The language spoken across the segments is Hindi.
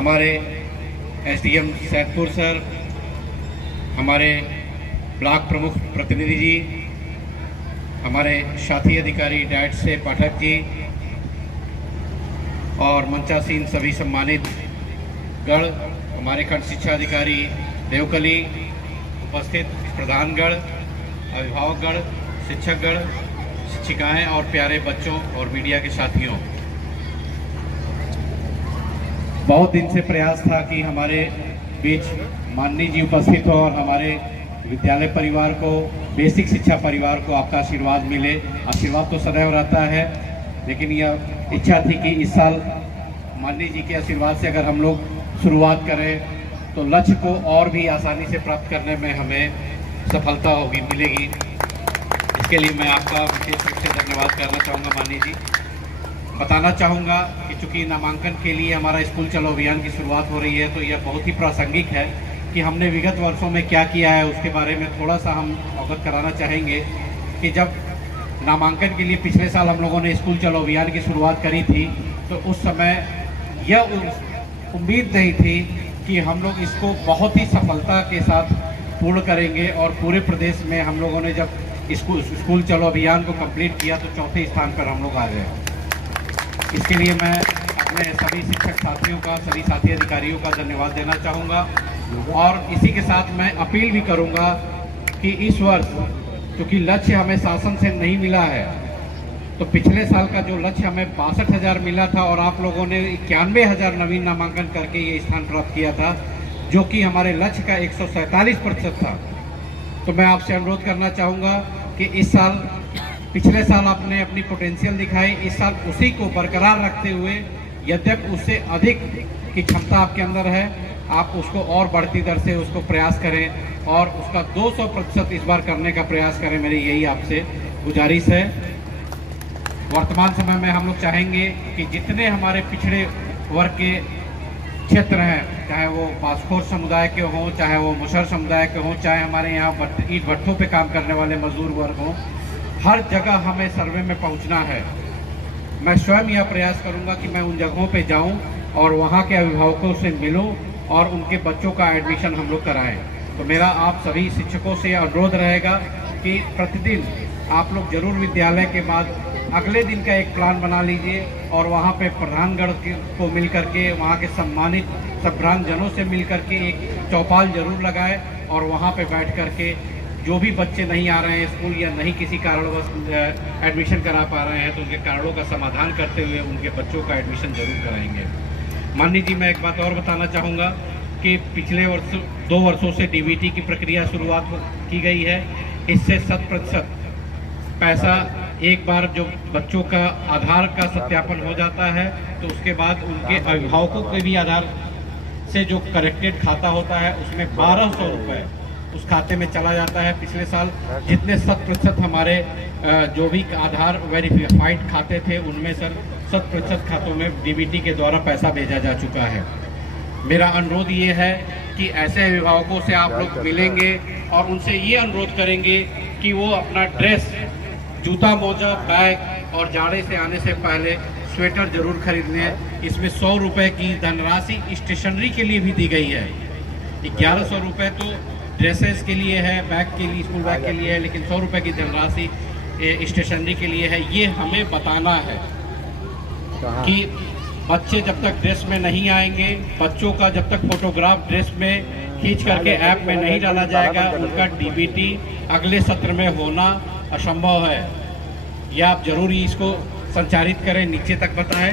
हमारे एसडीएम सैदपुर सर, हमारे ब्लॉक प्रमुख प्रतिनिधि जी, हमारे साथी अधिकारी डाइट से पाठक जी और मंचासीन सभी सम्मानित गण, हमारे खंड शिक्षा अधिकारी देवकली, उपस्थित प्रधानगण, अभिभावकगण, शिक्षकगण, शिक्षिकाएं और प्यारे बच्चों और मीडिया के साथियों, बहुत दिन से प्रयास था कि हमारे बीच माननीय जी उपस्थित हो और हमारे विद्यालय परिवार को, बेसिक शिक्षा परिवार को आपका आशीर्वाद मिले। आशीर्वाद तो सदैव रहता है, लेकिन यह इच्छा थी कि इस साल माननीय जी के आशीर्वाद से अगर हम लोग शुरुआत करें तो लक्ष्य को और भी आसानी से प्राप्त करने में हमें सफलता होगी, मिलेगी। इसके लिए मैं आपका विशेष रूप से धन्यवाद करना चाहूँगा माननीय जी। बताना चाहूँगा कि चूँकि नामांकन के लिए हमारा स्कूल चलो अभियान की शुरुआत हो रही है, तो यह बहुत ही प्रासंगिक है कि हमने विगत वर्षों में क्या किया है उसके बारे में थोड़ा सा हम अवगत कराना चाहेंगे। कि जब नामांकन के लिए पिछले साल हम लोगों ने स्कूल चलो अभियान की शुरुआत करी थी, तो उस समय यह उम्मीद नहीं थी कि हम लोग इसको बहुत ही सफलता के साथ पूर्ण करेंगे। और पूरे प्रदेश में हम लोगों ने जब स्कूल चलो अभियान को कंप्लीट किया तो चौथे स्थान पर हम लोग आ गए। इसके लिए मैं अपने सभी शिक्षक साथियों का, सभी साथी अधिकारियों का धन्यवाद देना चाहूँगा। और इसी के साथ मैं अपील भी करूँगा कि इस वर्ष क्योंकि लक्ष्य हमें शासन से नहीं मिला है, तो पिछले साल का जो लक्ष्य हमें 62,000 मिला था और आप लोगों ने 91,000 नवीन नामांकन करके ये स्थान प्राप्त किया था, जो कि हमारे लक्ष्य का 147% था। तो मैं आपसे अनुरोध करना चाहूँगा कि इस साल, पिछले साल आपने अपनी पोटेंशियल दिखाई, इस साल उसी को बरकरार रखते हुए, यद्यपि उससे अधिक की क्षमता आपके अंदर है, आप उसको और बढ़ती दर से उसको प्रयास करें और उसका 200% इस बार करने का प्रयास करें। मेरी यही आपसे गुजारिश है। वर्तमान समय में हम लोग चाहेंगे कि जितने हमारे पिछड़े वर्ग के क्षेत्र हैं, चाहे वो बास्कोर समुदाय के हों, चाहे वो मुसहर समुदाय के हों, चाहे हमारे यहाँ ईंट भट्ठों पे काम करने वाले मजदूर वर्ग हों, हर जगह हमें सर्वे में पहुँचना है। मैं स्वयं यह प्रयास करूँगा कि मैं उन जगहों पे जाऊँ और वहाँ के अभिभावकों से मिलूँ और उनके बच्चों का एडमिशन हम लोग कराएं। तो मेरा आप सभी शिक्षकों से अनुरोध रहेगा कि प्रतिदिन आप लोग जरूर विद्यालय के बाद अगले दिन का एक प्लान बना लीजिए और वहाँ पे प्रधानगण को मिल करके, वहाँ के सम्मानित सभ्रांतजनों से मिल करके एक चौपाल जरूर लगाएं और वहाँ पे बैठ करके जो भी बच्चे नहीं आ रहे हैं स्कूल या नहीं किसी कारणवश एडमिशन करा पा रहे हैं, तो उनके कारणों का समाधान करते हुए उनके बच्चों का एडमिशन जरूर कराएंगे। माननीय जी, मैं एक बात और बताना चाहूँगा कि पिछले 2 वर्षों से डीबीटी की प्रक्रिया शुरुआत की गई है। इससे 100% पैसा एक बार जो बच्चों का आधार का सत्यापन हो जाता है, तो उसके बाद उनके अभिभावकों के भी आधार से जो करेक्टेड खाता होता है उसमें 1200 रुपये उस खाते में चला जाता है। पिछले साल जितने 100% हमारे जो भी आधार वेरीफाइड खाते थे उनमें सर 100% खातों में डीबीटी के द्वारा पैसा भेजा जा चुका है। मेरा अनुरोध ये है कि ऐसे अभिभावकों से आप लोग मिलेंगे और उनसे ये अनुरोध करेंगे कि वो अपना ड्रेस, जूता मोजा, बैग और जाड़े से आने से पहले स्वेटर जरूर खरीद लें। इसमें 100 रुपये की धनराशि स्टेशनरी के लिए भी दी गई है। 1100 रुपये तो ड्रेसेस के लिए है, बैग के लिए, स्कूल बैग के लिए है, लेकिन 100 रुपये की धनराशि स्टेशनरी के लिए है। ये हमें बताना है कि बच्चे जब तक ड्रेस में नहीं आएंगे, बच्चों का जब तक फोटोग्राफ ड्रेस में खींच करके ऐप में नहीं डाला जाएगा, उनका डीबीटी अगले सत्र में होना असंभव है। यह आप जरूर इसको संचारित करें, नीचे तक बताएं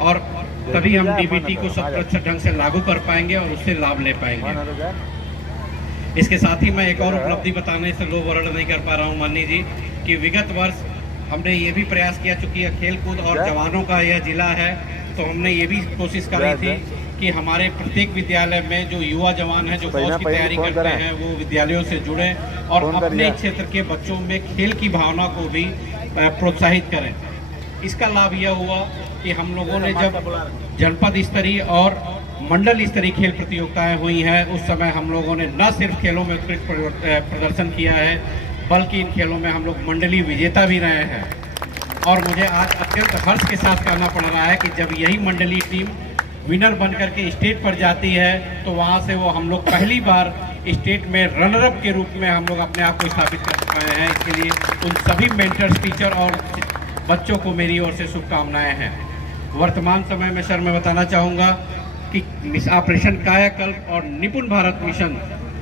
और तभी हम डीबीटी को 100% ढंग से लागू कर पाएंगे और उससे लाभ ले पाएंगे। इसके साथ ही मैं एक और उपलब्धि बताने से लो वर्ण नहीं कर पा रहा हूँ माननीय जी, कि विगत वर्ष हमने ये भी प्रयास किया, चूँकि यह खेल कूद और जवानों का यह जिला है, तो हमने ये भी कोशिश करी थी कि हमारे प्रत्येक विद्यालय में जो युवा जवान हैं जो फौज की तैयारी करते हैं वो विद्यालयों से जुड़े और अपने क्षेत्र के बच्चों में खेल की भावना को भी प्रोत्साहित करें। इसका लाभ यह हुआ कि हम लोगों ने जब जनपद स्तरीय और मंडल स्तरीय खेल प्रतियोगिताएं हुई हैं, उस समय हम लोगों ने न सिर्फ खेलों में उत्कृष्ट प्रदर्शन किया है, बल्कि इन खेलों में हम लोग मंडलीय विजेता भी रहे हैं। और मुझे आज अत्यंत हर्ष के साथ कहना पड़ रहा है कि जब यही मंडलीय टीम विनर बन करके स्टेट पर जाती है तो वहाँ से वो हम लोग पहली बार स्टेट में रनर अप के रूप में हम लोग अपने आप को स्थापित कर पाए हैं। इसके लिए उन सभी मेंटर्स, टीचर और बच्चों को मेरी ओर से शुभकामनाएं हैं। वर्तमान समय में सर मैं बताना चाहूँगा कि ऑपरेशन कायाकल्प और निपुण भारत मिशन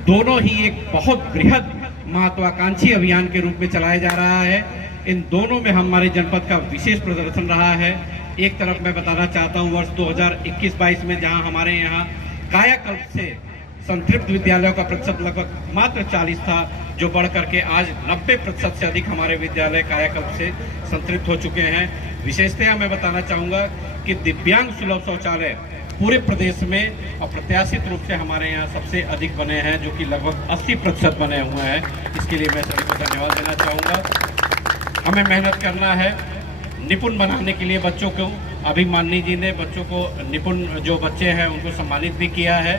दोनों ही एक बहुत बृहद महत्वाकांक्षी अभियान के रूप में चलाया जा रहा है। इन दोनों में हमारे जनपद का विशेष प्रदर्शन रहा है। एक तरफ मैं बताना चाहता हूँ वर्ष 2021-22 में जहां हमारे यहाँ कायाकल्प से संतृप्त विद्यालयों का प्रतिशत लगभग मात्र 40 था, जो बढ़ करके आज 90% से अधिक हमारे विद्यालय कायाकल्प से संतृप्त हो चुके हैं। विशेषतया मैं बताना चाहूँगा कि दिव्यांग सुलभ शौचालय पूरे प्रदेश में अप्रत्याशित रूप से हमारे यहाँ सबसे अधिक बने हैं, जो कि लगभग 80% बने हुए हैं। इसके लिए मैं सभी को धन्यवाद देना चाहूँगा। हमें मेहनत करना है निपुण बनाने के लिए बच्चों को। अभी माननीय जी ने बच्चों को निपुण जो बच्चे हैं उनको सम्मानित भी किया है,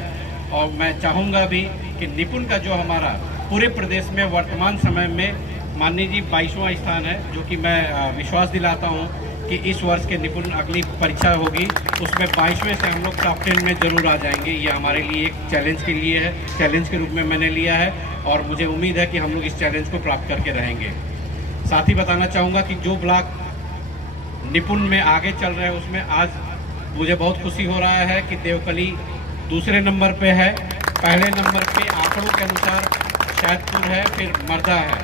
और मैं चाहूँगा भी कि निपुण का जो हमारा पूरे प्रदेश में वर्तमान समय में माननीय जी 22वां स्थान है, जो कि मैं विश्वास दिलाता हूँ कि इस वर्ष के निपुण अगली परीक्षा होगी उसमें 22वें से हम लोग टॉप 10 में जरूर आ जाएंगे। ये हमारे लिए एक चैलेंज के लिए है, चैलेंज के रूप में मैंने लिया है और मुझे उम्मीद है कि हम लोग इस चैलेंज को प्राप्त करके रहेंगे। साथ ही बताना चाहूँगा कि जो ब्लॉक निपुण में आगे चल रहे हैं उसमें आज मुझे बहुत खुशी हो रहा है कि देवकली दूसरे नंबर पे है। पहले नंबर पे आंकड़ों के अनुसार शायदपुर है, फिर मर्दा है,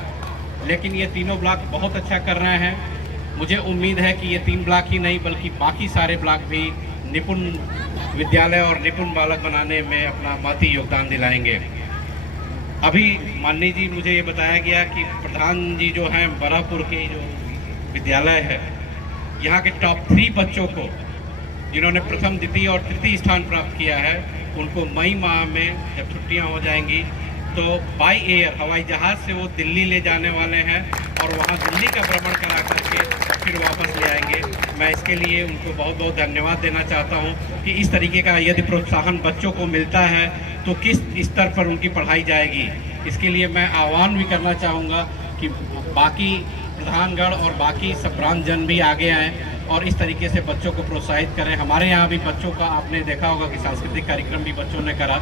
लेकिन ये तीनों ब्लॉक बहुत अच्छा कर रहे हैं। मुझे उम्मीद है कि ये 3 ब्लॉक ही नहीं बल्कि बाकी सारे ब्लॉक भी निपुण विद्यालय और निपुण बालक बनाने में अपना महती योगदान दिलाएंगे। अभी माननीय जी मुझे ये बताया गया कि प्रधान जी जो हैं बराहपुर के जो विद्यालय है, यहाँ के टॉप 3 बच्चों को जिन्होंने प्रथम, द्वितीय और तृतीय स्थान प्राप्त किया है, उनको मई माह में जब छुट्टियाँ हो जाएंगी तो बाई एयर हवाई जहाज़ से वो दिल्ली ले जाने वाले हैं और वहाँ दिल्ली का भ्रमण करा करके फिर वापस ले आएंगे। मैं इसके लिए उनको बहुत बहुत धन्यवाद देना चाहता हूँ कि इस तरीके का यदि प्रोत्साहन बच्चों को मिलता है तो किस स्तर पर उनकी पढ़ाई जाएगी। इसके लिए मैं आह्वान भी करना चाहूँगा कि बाकी प्रधानगण और बाकी सब ब्राह्मणजन भी आगे आएँ और इस तरीके से बच्चों को प्रोत्साहित करें। हमारे यहाँ भी बच्चों का आपने देखा होगा कि सांस्कृतिक कार्यक्रम भी बच्चों ने करा।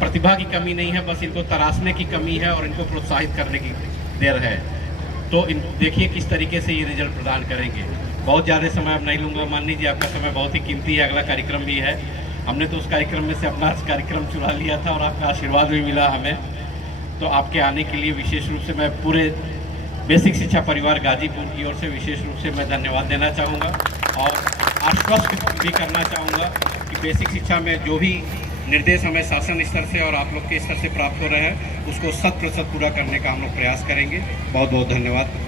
प्रतिभा की कमी नहीं है, बस इनको तराशने की कमी है और इनको प्रोत्साहित करने की देर है। तो देखिए किस तरीके से ये रिजल्ट प्रदान करेंगे। बहुत ज़्यादा समय अब नहीं लूँगा, मान लीजिए आपका समय बहुत ही कीमती है, अगला कार्यक्रम भी है। हमने तो उस कार्यक्रम में से अपना कार्यक्रम चुरा लिया था और आपका आशीर्वाद भी मिला हमें। तो आपके आने के लिए विशेष रूप से मैं पूरे बेसिक शिक्षा परिवार गाजीपुर की ओर से विशेष रूप से मैं धन्यवाद देना चाहूँगा और आश्वस्त भी करना चाहूँगा कि बेसिक शिक्षा में जो भी निर्देश हमें शासन स्तर से और आप लोग के स्तर से प्राप्त हो रहे हैं उसको 100% पूरा करने का हम लोग प्रयास करेंगे। बहुत बहुत धन्यवाद।